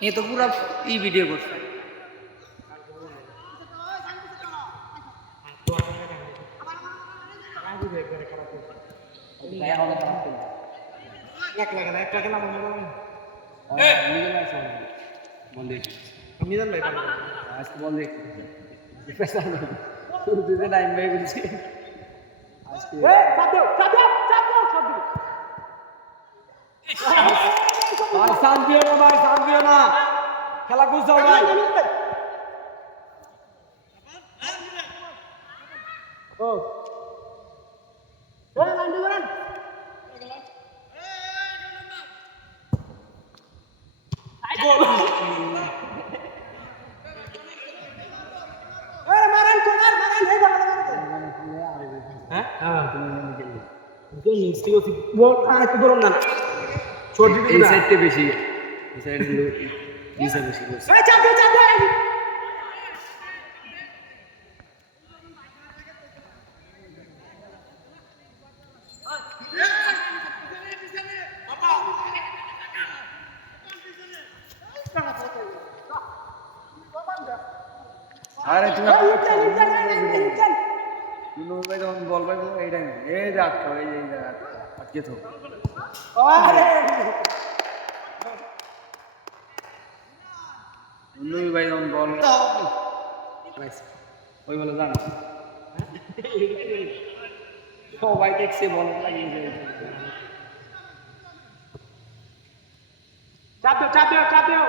ये तो पूरा ई वीडियो করছে এক লাগে না মনে হয় বন্ধে মিজান ভাই আজকে বন্ধে শুরুতে টাইম ভাই বলছি আজকে ভাই শান্তি না খেলা বুঝছো ভাই ও লাইন ধরেন গোল মারান হে হ্যাঁ তো নেক্সট কি বল আর একটু ধরুন না ছোট এই সাইডটা বেশি এই সাইড গুলো নিচে বেশি করছে চাপ দে আরে তুমি ভাই যখন বল পাইবো এই টাইমে এই যে আটকা এই আটকে তো ভাই যখন বল ওই বলে জানো সবাই দেখছে বল লাগিয়ে যায় চাপ দেও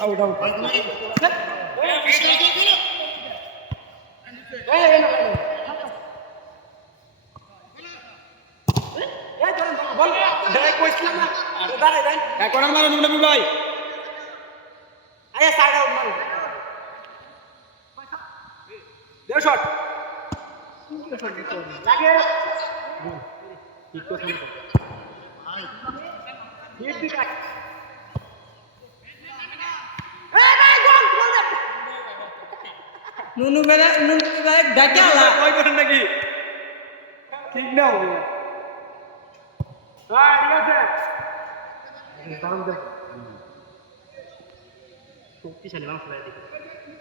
আউট বল ডাইরেক্ট কইছিলাম না দাঁড়াই দেন এখন আমার নবী ভাই আরে সাইড আউট মার দেও শট লাগে ঠিক কথা হিট দি ব্যাক নুনু ভাই ডাকালা কই করেন নাকি ঠিক না হবে হ্যাঁ ঠিক আছে দাম দে শক্তিশালী মানুষ লাগে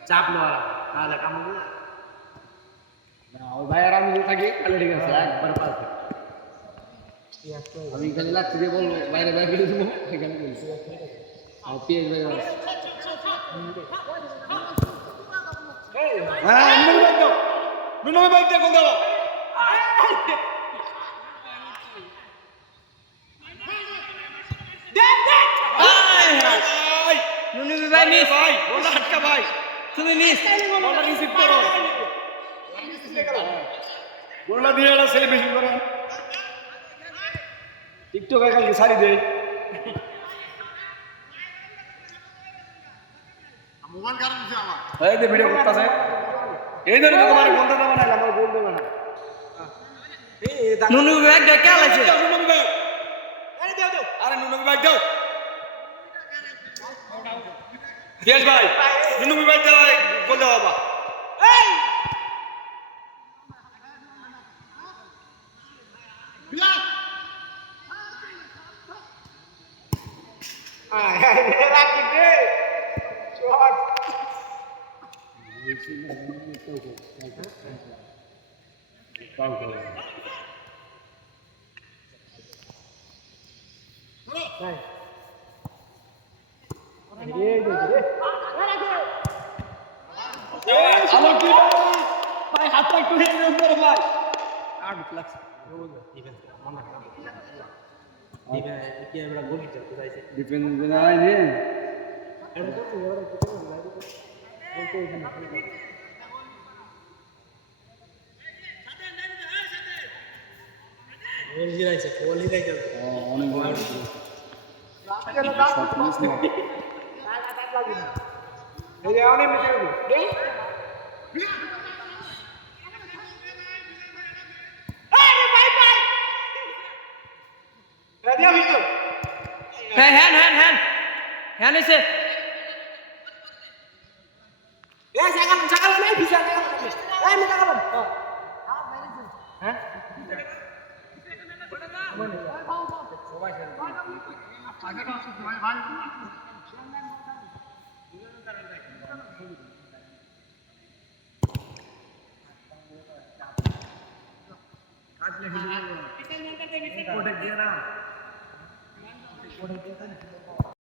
চাপ লওয়া তাহলে কাম হবে না ওই ভাই আর আমি যদি থাকি তাহলে ঠিক আছে একবার পাস আমি খালি লাগতে দিয়ে বলবো বাইরে বাইরে দেবো এখানে বলছি আর পিএস ভাই হ্যাঁ নুনু ভাই দেখো দাও নুনু ভাই মিস ভাই বল আটকা ভাই তুমি মিস বলটা রিসিভ করো বলটা দিয়ে এটা সেলিব্রেশন করেন টিকটকে কালকে সারি দে মোবাইল কারণ দিছে আমার এই যে ভিডিও করতেছে এই ধরে তোমার বলতে দেব না আমার বল দেব না নুনু ভাই কে আলাইছে নুনু ভাই আরে দাও আরে নুনু ভাই দাও দিয়েশ ভাই নুনু ভাই দাও বল দাও বাবা এই বিলাস রাখি দে শট ভাই হাতটা একটু হেঁটে উপরে ভাই আর লাগছে ডিফেন্স নাই রে অনেক বড় এই যে অনেক মিশে গেল আরে ভাই রেডি হই তো হ্যাঁ এসে এই জায়গা নাই ভিজা এই আমি জায়গা হ্যাঁ সবাই কাজ লেগে